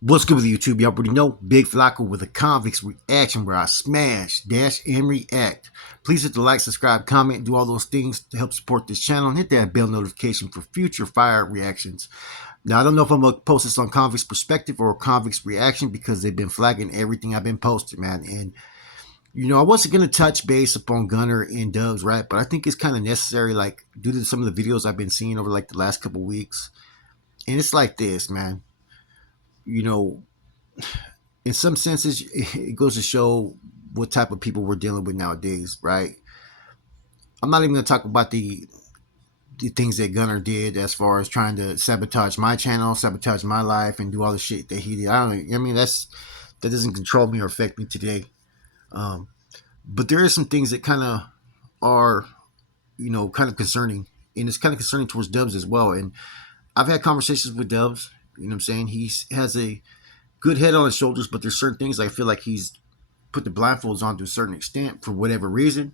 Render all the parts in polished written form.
What's good with YouTube? Y'all already know Big Flacco with a convicts reaction where I smash, dash, and react. Please hit the like, subscribe, comment, do all those things to help support this channel and hit that bell notification for future fire reactions. Now, I don't know if I'm going to post this on Convicts Perspective or Convicts Reaction because they've been flagging everything I've been posting, man. And, I wasn't going to touch base upon Gunner and Dubs, right? But I think it's kind of necessary, like, due to some of the videos I've been seeing over, like, the last couple weeks. And it's like this, man. You know, in some senses, it goes to show what type of people we're dealing with nowadays, right? I'm not even going to talk about the things that Gunner did as far as trying to sabotage my channel, sabotage my life, and do all the shit that he did. I mean, that doesn't control me or affect me today. Um, but there are some things that kind of are, kind of concerning, and it's kind of concerning towards Dubs as well. And I've had conversations with Dubs. You know what I'm saying? He has a good head on his shoulders, but there's certain things I feel like he's put the blindfolds on to a certain extent for whatever reason,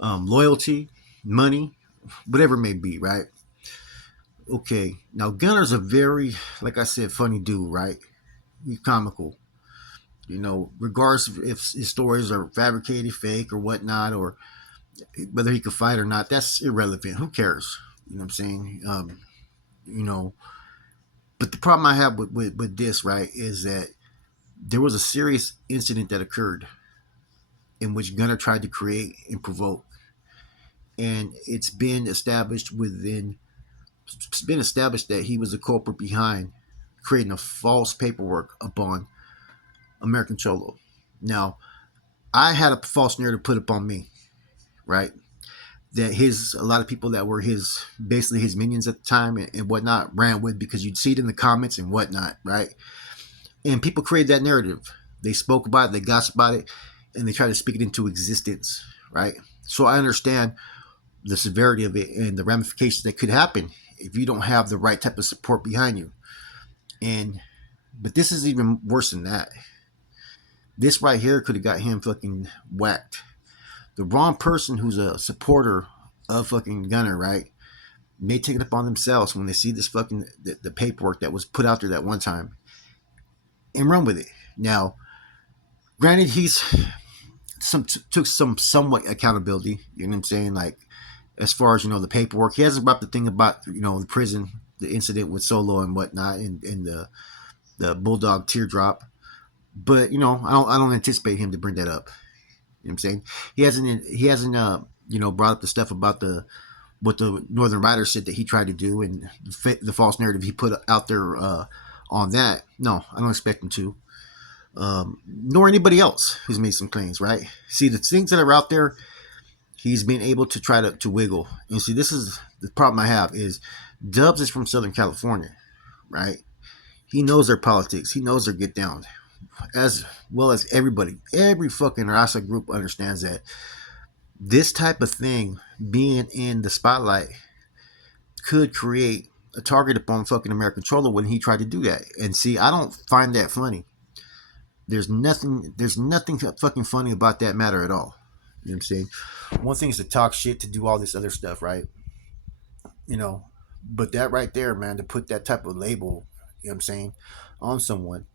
loyalty, money, whatever it may be, right? Okay, now Gunner's a very, like I said, funny dude, right? He's comical, regardless if his stories are fabricated, fake, or whatnot, or whether he could fight or not. That's irrelevant. Who cares? You know what I'm saying? You know, but the problem I have with this, right, is that there was a serious incident that occurred in which Gunner tried to create and provoke, and it's been established that he was the culprit behind creating a false paperwork upon American Cholo. Now, I had a false narrative put upon me, right? That a lot of people that were basically his minions at the time and whatnot ran with because you'd see it in the comments and whatnot, right? And people created that narrative. They spoke about it, they gossiped about it, and they tried to speak it into existence, right? So I understand the severity of it and the ramifications that could happen if you don't have the right type of support behind you. And but this is even worse than that. This right here could have got him fucking whacked. The wrong person who's a supporter of fucking Gunner, right, may take it upon themselves when they see this fucking the paperwork that was put out there that one time and run with it. Now, granted, he's took some somewhat accountability. You know what I'm saying? Like, as far as the paperwork, he hasn't brought the thing about the prison, the incident with Solo and whatnot, and the Bulldog teardrop. But I don't anticipate him to bring that up. You know what I'm saying? He hasn't brought up the stuff about what the Northern Riders said that he tried to do and the false narrative he put out there on that. No, I don't expect him to. Nor anybody else who's made some claims, right? See, the things that are out there, he's been able to try to wiggle. And see, this is the problem I have is Dubs is from Southern California, right? He knows their politics. He knows their get down. As well as everybody, every fucking Rasa group understands that this type of thing being in the spotlight could create a target upon fucking American Cholo when he tried to do that. And see, I don't find that funny. There's nothing fucking funny about that matter at all. You know what I'm saying? One thing is to talk shit, to do all this other stuff, right? You know, but that right there, man, to put that type of label, you know what I'm saying, on someone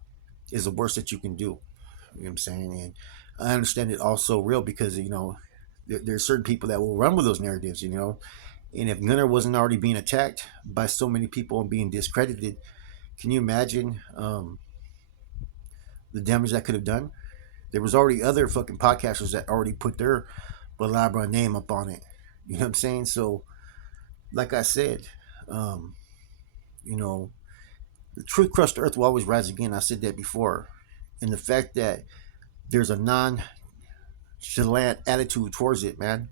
is the worst that you can do. You know what I'm saying? And I understand it also real because, there's certain people that will run with those narratives, And if Gunner wasn't already being attacked by so many people and being discredited, can you imagine the damage that could have done? There was already other fucking podcasters that already put their Balabra name up on it. You know what I'm saying? So, like I said, um, you know, the truth crushed earth will always rise again. I said that before. And the fact that there's a nonchalant attitude towards it, man.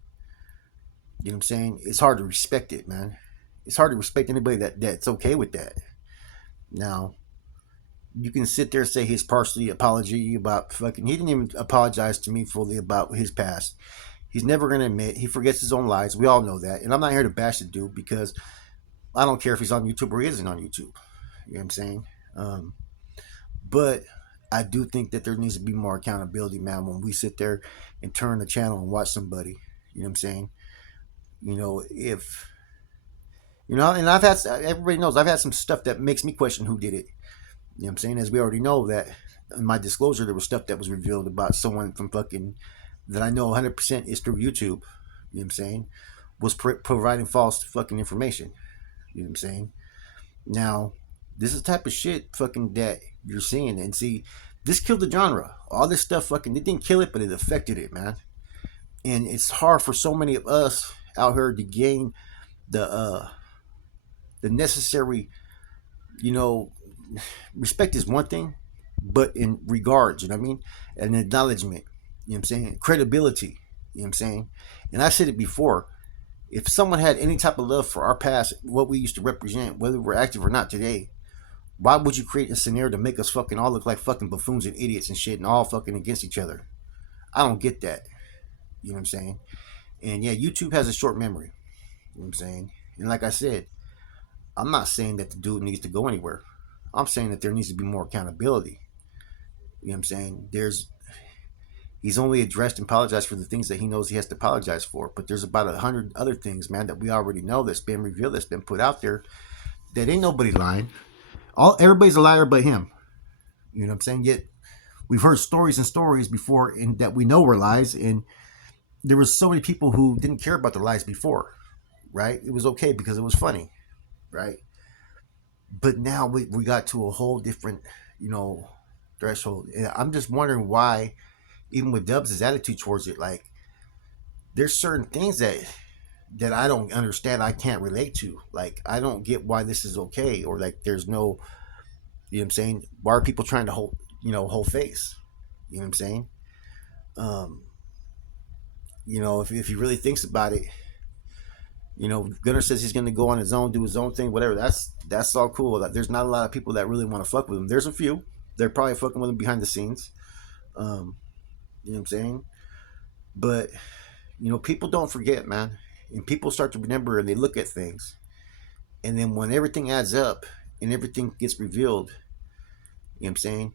You know what I'm saying? It's hard to respect it, man. It's hard to respect anybody that's okay with that. Now, you can sit there and say his partially apology about fucking. He didn't even apologize to me fully about his past. He's never going to admit. He forgets his own lies. We all know that. And I'm not here to bash the dude because I don't care if he's on YouTube or he isn't on YouTube. You know what I'm saying? Um, but I do think that there needs to be more accountability, man, when we sit there and turn the channel and watch somebody. You know what I'm saying? If and I've had, everybody knows, I've had some stuff that makes me question who did it. You know what I'm saying? As we already know that in my disclosure, there was stuff that was revealed about someone from fucking that I know 100% is through YouTube. You know what I'm saying? Was providing false fucking information. You know what I'm saying? Now, this is the type of shit fucking that you're seeing. And see, this killed the genre. All this stuff fucking, it didn't kill it, but it affected it, man. And it's hard for so many of us out here to gain the necessary, you know, respect is one thing, but in regards, you know what I mean? And acknowledgement, you know what I'm saying? Credibility, you know what I'm saying? And I said it before, if someone had any type of love for our past, what we used to represent, whether we're active or not today, why would you create a scenario to make us fucking all look like fucking buffoons and idiots and shit and all fucking against each other? I don't get that. You know what I'm saying? And yeah, YouTube has a short memory. You know what I'm saying? And like I said, I'm not saying that the dude needs to go anywhere. I'm saying that there needs to be more accountability. You know what I'm saying? He's only addressed and apologized for the things that he knows he has to apologize for. But there's about 100 other things, man, that we already know that's been revealed, that's been put out there. That ain't nobody lying. Everybody's a liar but him. You know what I'm saying? Yet we've heard stories and stories before and that we know were lies, and there was so many people who didn't care about the lies before, right? It was okay because it was funny, right? But now we got to a whole different, you know, threshold. And I'm just wondering why, even with Dubs' attitude towards it, like there's certain things that I don't understand, I can't relate to. Like I don't get why this is okay, or like there's no, you know what I'm saying? Why are people trying to hold face? You know what I'm saying? Um, if he really thinks about it, Gunner says he's going to go on his own, do his own thing, whatever. That's all cool. Like, there's not a lot of people that really want to fuck with him. There's a few. They're probably fucking with him behind the scenes. Um, you know what I'm saying? But people don't forget, man, and people start to remember and they look at things, and then when everything adds up and everything gets revealed, you know what I'm saying?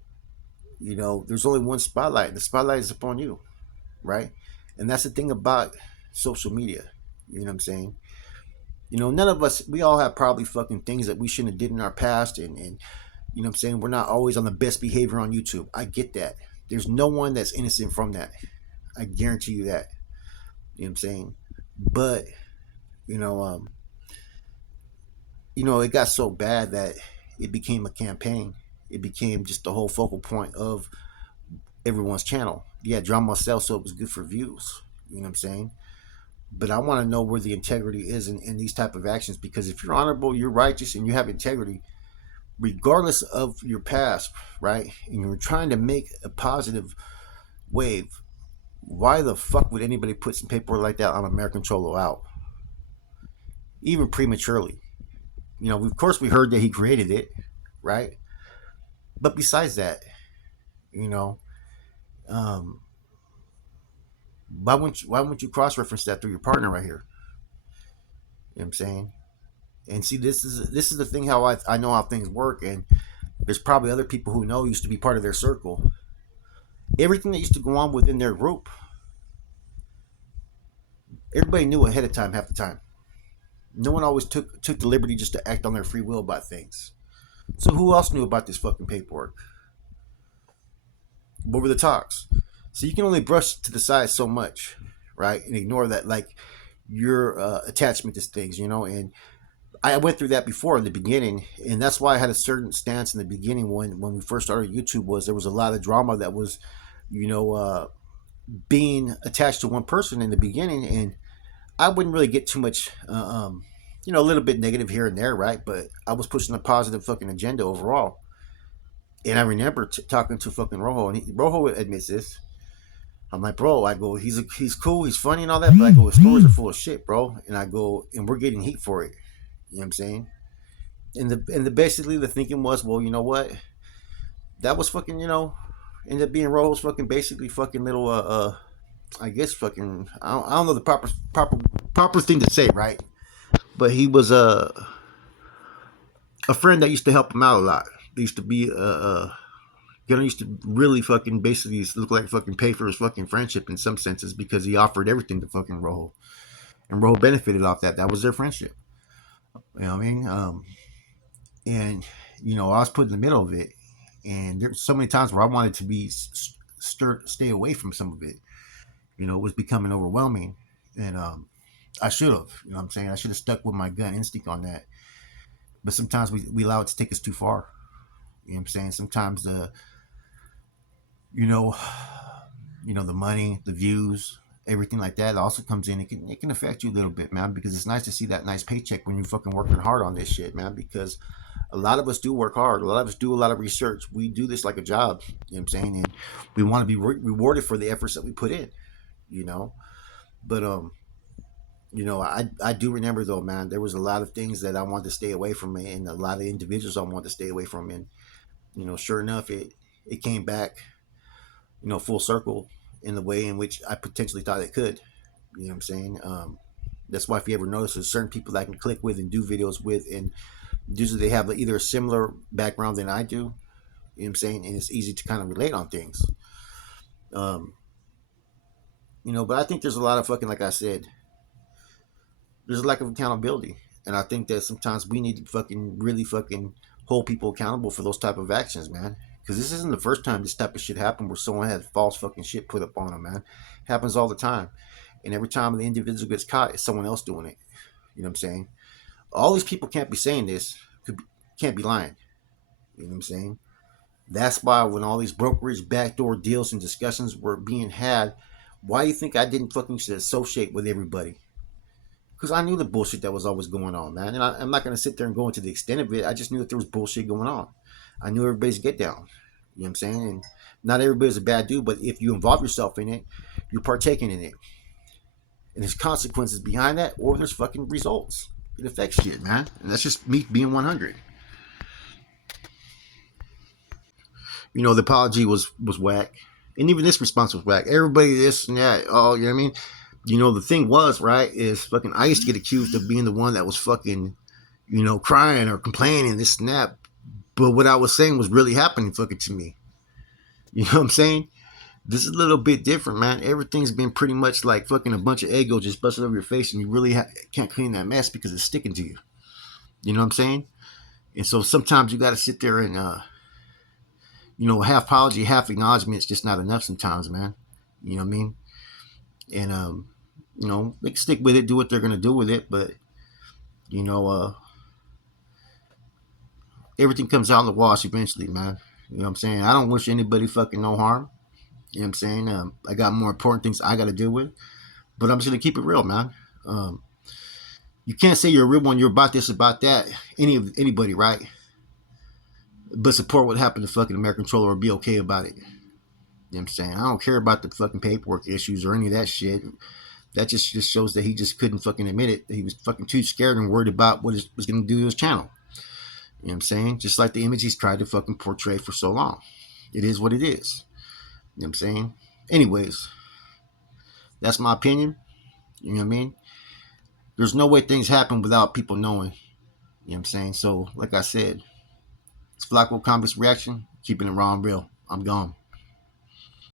There's only one spotlight. The spotlight is upon you, right? And that's the thing about social media. You know what I'm saying? None of us, we all have probably fucking things that we shouldn't have did in our past, and you know what I'm saying? We're not always on the best behavior on YouTube. I get that. There's no one that's innocent from that. I guarantee you that. You know what I'm saying? But, you know, um, it got so bad that it became a campaign. It became just the whole focal point of everyone's channel. Yeah, drama sells, so it was good for views. You know what I'm saying? But I want to know where the integrity is in these type of actions, because if you're honorable, you're righteous, and you have integrity, regardless of your past, right? And you're trying to make a positive wave, why the fuck would anybody put some paperwork like that on American Cholo out, even prematurely? Of course, we heard that he created it, right? But besides that, you know, um, why wouldn't you cross reference that through your partner right here? You know what I'm saying? And see, this is the thing, how I know how things work, and there's probably other people who know, used to be part of their circle. Everything that used to go on within their group, everybody knew ahead of time half the time. No one always took the liberty just to act on their free will about things. So who else knew about this fucking paperwork? What were the talks? So you can only brush to the side so much, right, and ignore that, like your attachment to things, and I went through that before in the beginning, and that's why I had a certain stance in the beginning when we first started YouTube. Was there was a lot of drama that was, you know, uh, being attached to one person in the beginning, and I wouldn't really get too much, a little bit negative here and there, right? But I was pushing a positive fucking agenda overall. And I remember talking to fucking Rojo, and Rojo admits this. I'm like, bro, I go, he's cool, he's funny and all that, but I go, his stories are full of shit, bro. And I go, and we're getting heat for it. You know what I'm saying? And the basically the thinking was, well, you know what? That was fucking, ended up being Rojo's fucking basically fucking little I guess fucking I don't know the proper thing to say, right? But he was a friend that used to help him out a lot. They used to be Gunner used to really fucking basically look like fucking pay for his fucking friendship in some senses, because he offered everything to fucking Rojo, and Rojo benefited off that. That was their friendship. You know what I mean? And I was put in the middle of it, And there's so many times where I wanted to stay away from some of it. It was becoming overwhelming, and I should have. You know what I'm saying? I should have stuck with my gut instinct on that. But sometimes we allow it to take us too far. You know what I'm saying? Sometimes you know, the money, the views, everything like that also comes in. It can affect you a little bit, man, because it's nice to see that nice paycheck when you're fucking working hard on this shit, man. Because a lot of us do work hard. A lot of us do a lot of research. We do this like a job. You know what I'm saying? And we want to be rewarded for the efforts that we put in. You know, but I do remember though, man. There was a lot of things that I wanted to stay away from, and a lot of individuals I wanted to stay away from, and sure enough, it came back, full circle in the way in which I potentially thought it could. You know what I'm saying? That's why if you ever notice, there's certain people that I can click with and do videos with, and usually they have either a similar background than I do. You know what I'm saying? And it's easy to kind of relate on things. Um, but I think there's a lot of fucking, like I said, there's a lack of accountability, and I think that sometimes we need to fucking really fucking hold people accountable for those type of actions, man. Because this isn't the first time this type of shit happened where someone had false fucking shit put up on them, man. It happens all the time, and every time the individual gets caught, it's someone else doing it. You know what I'm saying? All these people can't be saying this, can't be lying. You know what I'm saying? That's why when all these brokerage backdoor deals and discussions were being had, why do you think I didn't fucking associate with everybody? Because I knew the bullshit that was always going on, man. And I'm not going to sit there and go into the extent of it. I just knew that there was bullshit going on. I knew everybody's get down. You know what I'm saying? And not everybody's a bad dude, but if you involve yourself in it, you're partaking in it. And there's consequences behind that, or there's fucking results. It affects shit, man. And that's just me being 100. The apology was whack. And even this response was whack. Everybody this and that. Oh, you know what I mean? The thing was, right, is fucking I used to get accused of being the one that was fucking, crying or complaining, this and that. But what I was saying was really happening fucking to me. You know what I'm saying? This is a little bit different, man. Everything's been pretty much like fucking a bunch of egos just busted over your face, and you really can't clean that mess because it's sticking to you. You know what I'm saying? And so sometimes you got to sit there and, half apology, half acknowledgement is just not enough sometimes, man. You know what I mean? And, they can stick with it, do what they're going to do with it, but, you know, everything comes out in the wash eventually, man. You know what I'm saying? I don't wish anybody fucking no harm. You know what I'm saying? I got more important things I got to deal with, but I'm just going to keep it real, man. You can't say you're a real one, you're about this, about that, anybody, right? But support what happened to fucking American Controller or be okay about it. You know what I'm saying? I don't care about the fucking paperwork issues or any of that shit. That just shows that he just couldn't fucking admit it. He was fucking too scared and worried about what he was going to do to his channel. You know what I'm saying? Just like the image he's tried to fucking portray for so long. It is what it is. You know what I'm saying? Anyways, that's my opinion. You know what I mean? There's no way things happen without people knowing. You know what I'm saying? So, like I said, it's Flacco Comics Reaction. Keeping it raw and real. I'm gone.